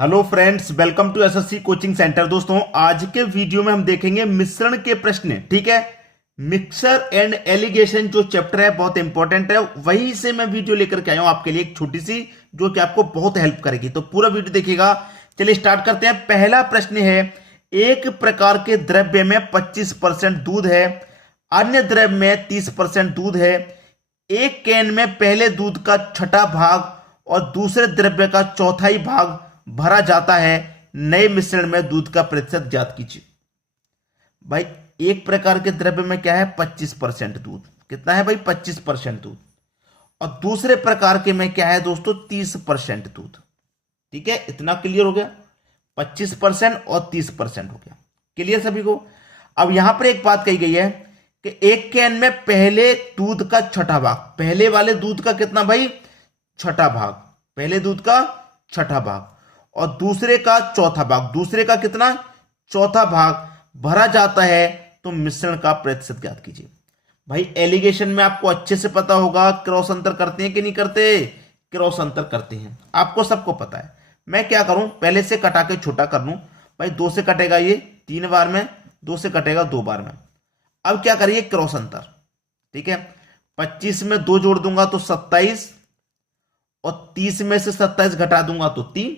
Hello friends, welcome to SSC coaching centre. दोस्तों, आज के वीडियो में हम देखेंगे मिश्रण के प्रश्न। ठीक है, मिक्सर एंड एलिगेशन जो चैप्टर है बहुत इंपॉर्टेंट है, वहीं से मैं वीडियो लेकर के आया हूं आपके लिए, एक छोटी सी जो कि आपको बहुत हेल्प करेगी। तो पूरा वीडियो देखिएगा। चलिए स्टार्ट करते हैं। पहला प्रश्न है, एक प्रकार के द्रव्य में 25% दूध है, अन्य द्रव्य में 30% दूध है। एक कैन में पहले दूध का छठा भाग और दूसरे द्रव्य का चौथाई भाग भरा जाता है, नए मिश्रण में दूध का प्रतिशत ज्ञात कीजिए। भाई, एक प्रकार के द्रव्य में क्या है? 25% दूध। कितना है भाई? 25% दूध। और दूसरे प्रकार के में क्या है दोस्तों? 30% दूध। ठीक है, इतना क्लियर हो गया। 25% और 30% हो गया। क्लियर सभी को? अब यहां पर एक बात कही गई है कि एक कैन में पहले दूध का छठा भाग, पहले वाले दूध का कितना भाई? छठा भाग, पहले दूध का छठा भाग, और दूसरे का चौथा भाग, दूसरे का कितना? चौथा भाग भरा जाता है, तो मिश्रण का प्रतिशत ज्ञात कीजिए। भाई, एलिगेशन में आपको अच्छे से पता होगा क्रॉस अंतर करते हैं कि नहीं करते? क्रॉस अंतर करते हैं, आपको सबको पता है। मैं क्या करूं, पहले से कटा के छोटा कर लूं। भाई, 2 से कटेगा ये 3 बार में, 2 से कटेगा 2 बार में। अब क्या करिए, क्रॉस अंतर। ठीक है, 25 में 2 जोड़ दूंगा तो 27, और 30 में से 27 घटा दूंगा तो 3।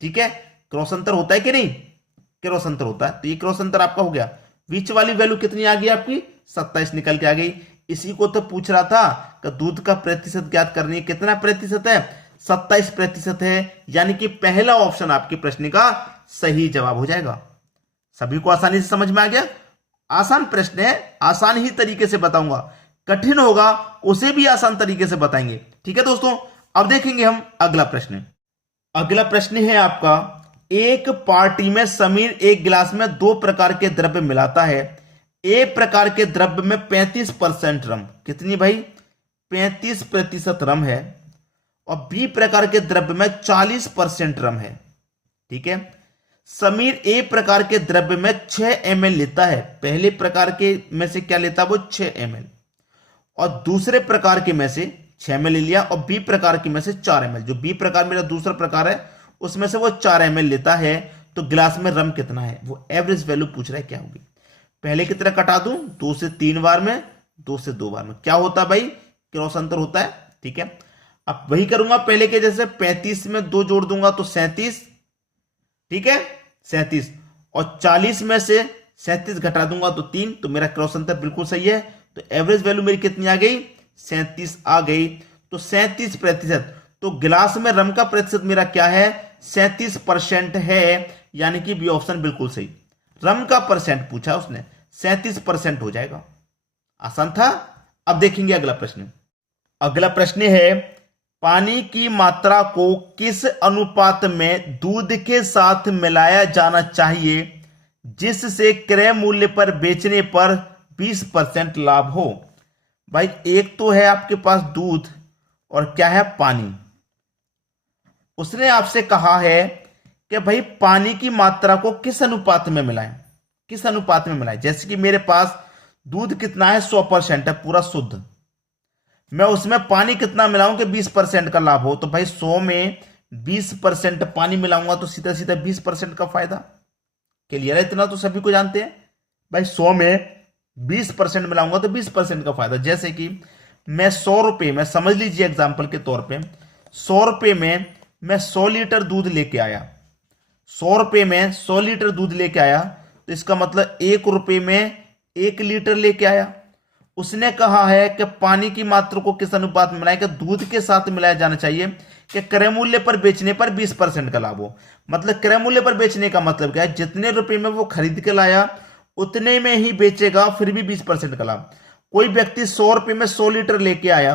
ठीक है, क्रॉस अंतर होता है कि नहीं? क्रॉस अंतर होता है। तो ये क्रॉस अंतर आपका हो गया। बीच वाली वैल्यू कितनी आ गई आपकी? 27 निकल के आ गई। इसी को तो पूछ रहा था कि दूध का प्रतिशत ज्ञात करनी है। कितना प्रतिशत है? 27% है। यानी कि पहला ऑप्शन आपके प्रश्न का सही जवाब हो जाएगा। सभी को आसानी से समझ में आ गया? आसान प्रश्न है, आसान ही तरीके से बताऊंगा। कठिन होगा उसे भी आसान तरीके से बताएंगे। ठीक है दोस्तों, अब देखेंगे हम अगला प्रश्न। अगला प्रश्न है आपका, एक पार्टी में समीर एक गिलास में 2 प्रकार के द्रव्य मिलाता है। ए प्रकार के द्रव्य में 35% रम, कितनी भाई? 35% रम है, और बी प्रकार के द्रव्य में 40% रम है। ठीक है, समीर ए प्रकार के द्रव्य में 6 ml लेता है। पहले प्रकार के में से क्या लेता है वो? 6 ml, और दूसरे प्रकार के में से 6 ml ले लिया, और बी प्रकार के में से 4 ml। जो बी प्रकार मेरा दूसरा प्रकार है उसमें से वो 4 ml लेता है। तो गिलास में रम कितना है? वो एवरेज वैल्यू पूछ रहा है, क्या होगी? पहले की तरह कटा दूं, 2 से 3 बार में, 2 से 2 बार में। क्या होता है भाई? क्रॉस अंतर होता है। ठीक है, अब वही करूंगा पहले के जैसे। 35 में 2 जोड़ दूंगा तो 37। ठीक है, 37, और 40 में से 37 घटा दूंगा तो 3। तो मेरा क्रॉस अंतर बिल्कुल सही है। तो एवरेज वैल्यू मेरी कितनी आ गई? 37 आ गई। तो 37%। तो गिलास में रम का प्रतिशत मेरा क्या है? 37% है। यानी कि बी ऑप्शन बिल्कुल सही। रम का परसेंट पूछा उसने, 37% हो जाएगा। आसान था। अब देखेंगे अगला प्रश्न। अगला प्रश्न है, पानी की मात्रा को किस अनुपात में दूध के साथ मिलाया जाना चाहिए जिससे क्रय मूल्य पर बेचने पर 20% लाभ हो? भाई, एक तो है आपके पास दूध, और क्या है? पानी। उसने आपसे कहा है कि भाई पानी की मात्रा को किस अनुपात में मिलाएं, किस अनुपात में मिलाएं। जैसे कि मेरे पास दूध कितना है? 100% है, पूरा शुद्ध। मैं उसमें पानी कितना मिलाऊं कि 20% का लाभ हो? तो भाई 100 में 20% पानी मिलाऊंगा तो सीधा सीधा 20% का फायदा। क्लियर है? इतना तो सभी को जानते हैं। भाई 100 में 20% मिलाऊंगा तो 20% का फायदा। जैसे कि मैं 100 रुपये में, समझ लीजिए एग्जाम्पल के तौर पे, 100 रुपये में मैं 100 लीटर दूध लेके आया। 100 रुपये में 100 लीटर दूध लेके आया, तो इसका मतलब 1 रुपये में 1 लीटर लेके आया। उसने कहा है कि पानी की मात्रा को किस अनुपात में मिलाएं? कि दूध के साथ मिलाया जाना चाहिए कि क्रय मूल्य पर बेचने पर 20% का लाभ हो। मतलब क्रय मूल्य पर बेचने का मतलब क्या है? जितने रुपए में वो खरीद के लाया उतने में ही बेचेगा, फिर भी 20% का लाभ। कोई व्यक्ति 100 रुपये में 100 लीटर लेके आया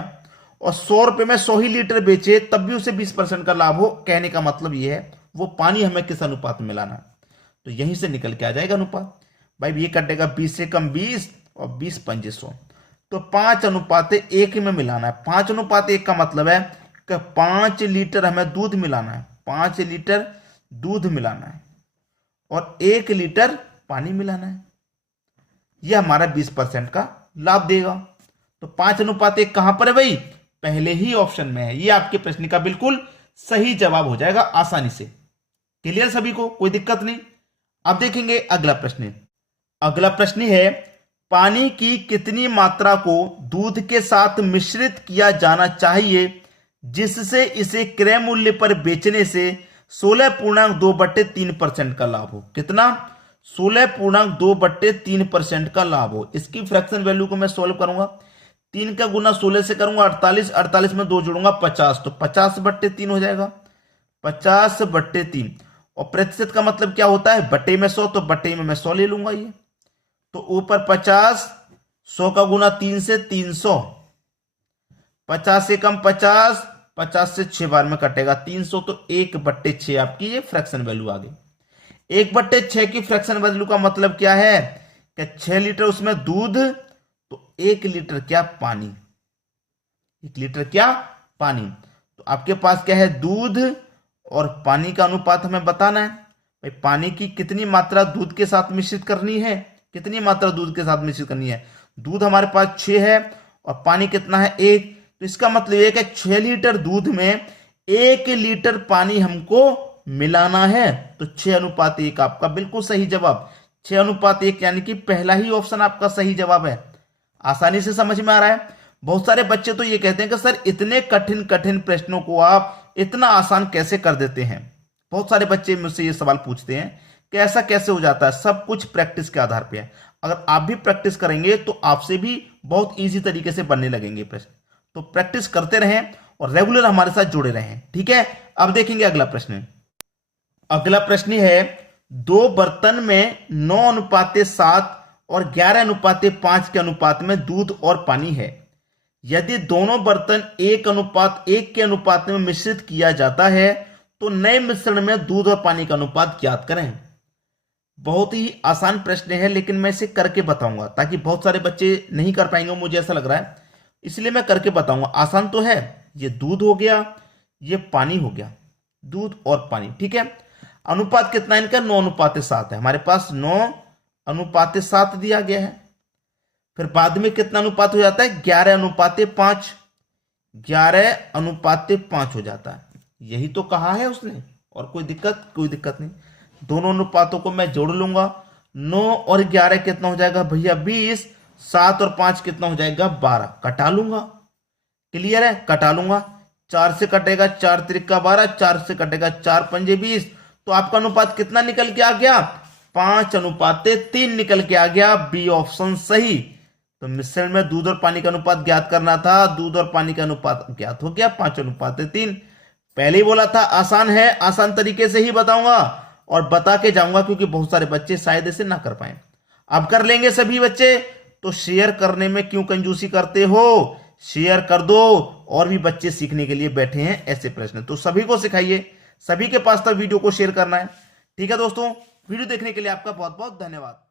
और 100 रुपये में 100 ही लीटर बेचे, तब भी उसे 20% का लाभ हो। कहने का मतलब ये है वो पानी हमें किस अनुपात में मिलाना है। तो यहीं से निकल के आ जाएगा अनुपात। भाई ये कटेगा 20 से कम 20, और 20 पंजे 100, तो 5:1 में मिलाना है। 5:1 का मतलब है कि 5 लीटर हमें दूध मिलाना है, 5 लीटर दूध मिलाना है, और 1 लीटर पानी मिलाना है। यह हमारा 20% का लाभ देगा। तो 5:1 कहां पर है भाई? पहले ही ऑप्शन में है। ये आपके प्रश्न का बिल्कुल सही जवाब हो जाएगा आसानी से। क्लियर सभी को, कोई दिक्कत नहीं। अब देखेंगे अगला प्रश्न। अगला प्रश्न है पानी की कितनी मात्रा को दूध के साथ मिश्रित किया जाना चाहिए जिससे इसे क्रय मूल्य पर बेचने से 16.2/3% का लाभ हो। कितना? 16.2/3% का लाभ हो। इसकी फ्रैक्शन वैल्यू को मैं सोल्व करूंगा, 3 का गुना 16 से करूंगा 48, 48 में 2 जोड़ूंगा 50, तो 50/3 हो जाएगा, 50/3। और प्रतिशत का मतलब क्या होता है? बटे में 100, तो बटे में मैं 100 ले लूंगा ये, तो ऊपर 50, 100 का गुना 3 से 300, 50 से कम 50, 50 से 6 बार में कटेगा 300, तो 1/6 आपकी ये फ्रैक्शन वैल्यू आ गई। 1/6 की फ्रैक्शन वैल्यू का मतलब क्या है कि 6 लीटर उसमें दूध, तो 1 लीटर क्या? पानी। 1 लीटर क्या? पानी। तो आपके पास क्या है? दूध और पानी का अनुपात हमें बताना है। भाई पानी की कितनी मात्रा दूध के साथ मिश्रित करनी है? कितनी मात्रा दूध के साथ मिश्रित करनी है? दूध हमारे पास 6 है और पानी कितना है? 1। तो इसका मतलब यह है कि 6 लीटर दूध में 1 लीटर पानी हमको मिलाना है। तो 6:1 आपका बिल्कुल सही जवाब। 6:1 यानी कि पहला ही ऑप्शन आपका सही जवाब है। आसानी से समझ में आ रहा है। बहुत सारे बच्चे तो ये कहते हैं कि सर इतने कठिन कठिन प्रश्नों को आप इतना आसान कैसे कर देते हैं। बहुत सारे बच्चे मुझसे ये सवाल पूछते हैं कि ऐसा कैसे हो जाता है। सब कुछ प्रैक्टिस के आधार पे है। अगर आप भी प्रैक्टिस करेंगे तो आपसे भी बहुत इजी तरीके से बनने लगेंगे प्रश्न। तो प्रैक्टिस करते रहें और रेगुलर हमारे साथ जुड़े रहें, ठीक है। अब देखेंगे अगला प्रश्न। अगला प्रश्न है 2 बर्तन में 9:7 और 11:5 के अनुपात में दूध और पानी है। यदि दोनों बर्तन 1:1 के अनुपात में मिश्रित किया जाता है तो नए मिश्रण में दूध और पानी का अनुपात ज्ञात करें। बहुत ही आसान प्रश्न है, लेकिन मैं इसे करके बताऊंगा ताकि बहुत सारे बच्चे नहीं कर पाएंगे, मुझे ऐसा लग रहा है, इसलिए मैं करके बताऊंगा। आसान तो है। ये दूध हो गया, ये पानी हो गया, दूध और पानी, ठीक है। अनुपात कितना इनका? 9:7 है। हमारे पास 9:7 दिया गया है। फिर बाद में कितना अनुपात हो जाता है? 11:5, 11:5 हो जाता है। यही तो कहा है उसने, और कोई दिक्कत? कोई दिक्कत नहीं। दोनों अनुपातों को मैं जोड़ लूंगा। 9 और 11 कितना हो जाएगा भैया? 20। 7 और 5 कितना हो जाएगा? 12। कटा लूंगा। क्लियर है? कटा लूंगा। 4 से कटेगा 4 त्रिका 12, 4 से कटेगा 4 पंजे 20। तो आपका अनुपात कितना निकल के आ गया? 5:3 निकल के आ गया। बी ऑप्शन सही। तो मिश्रण में दूध और पानी का अनुपात ज्ञात करना था, दूध और पानी का अनुपात ज्ञात हो गया 5:3। पहले ही बोला था आसान है, आसान तरीके से ही बताऊंगा और बता के जाऊंगा, क्योंकि बहुत सारे बच्चे शायद इसे ना कर पाए। अब कर लेंगे सभी बच्चे। तो शेयर करने में क्यों कंजूसी करते हो? शेयर कर दो, और भी बच्चे सीखने के लिए बैठे हैं ऐसे प्रश्न। तो सभी को सिखाइए, सभी के पास तक वीडियो को शेयर करना है, ठीक है दोस्तों। वीडियो देखने के लिए आपका बहुत बहुत धन्यवाद।